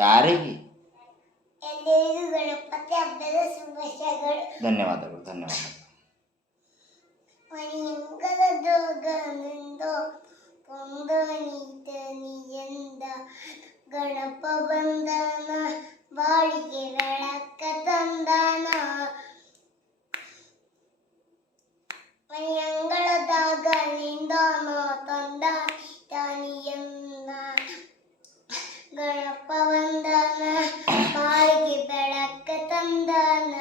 ಯಾರಿಗೆ? ಎಲ್ಲರಿಗೂ ಗಣಪತಿ ಹಬ್ಬದ ಶುಭಾಶಯಗಳು. ಧನ್ಯವಾದಗಳು ಧನ್ಯವಾದಗಳು. ಮನೆಯಂಗಳದೊಗನಿಂದ ಕೊಂದನಿತನಿಯಂದ ಗಣಪ ಬಂದನ ಬಾಳಿಗೆ ಬೆಳಕ ತಂದಾನ. ಮನೆಯಂಗಳದಾಗ ನಿಂದಾನ ತಂದ ತಾನಿಯನ್ನ ಗಣಪ ಬಂದನ ಬಾಳಿಗೆ ಬೆಳಕ ತಂದಾನ.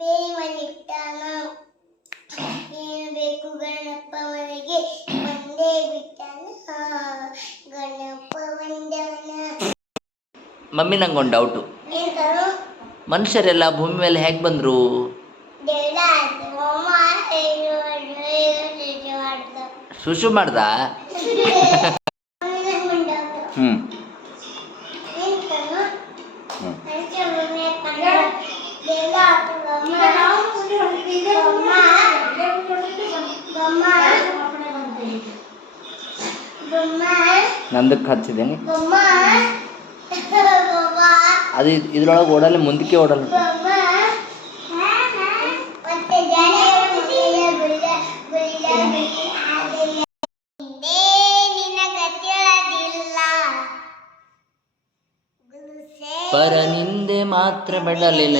ಬೇರೆ ಮನಿಟ್ಟಾನ ಏನು ಬೇಕು ಗಣಪ ಮನೆಗೆ ಬಂದೇ ಬಿಟ್ಟಾನ ಗಣಪ ಬಂದವನ. ಮಮ್ಮಿ ನಂಗೊಂದು ಡೌಟು. ಮನುಷ್ಯರೆಲ್ಲ ಭೂಮಿ ಮೇಲೆ ಹೇಗೆ ಬಂದರು? ಶುಶು ಮಾಡ್ದ? ನಂದಕ್ಕೆ ಹಚ್ಚಿದ್ದೇನೆ ಅದು ಇದ್ರೊಳಗೆ ಓಡಲ್ಲ, ಮುಂದಕ್ಕೆ ಓಡಲ್ಲ. ಪರ ನಿಂದೆ ಮಾತ್ರ ಬೆಡಲಿಲ್ಲ.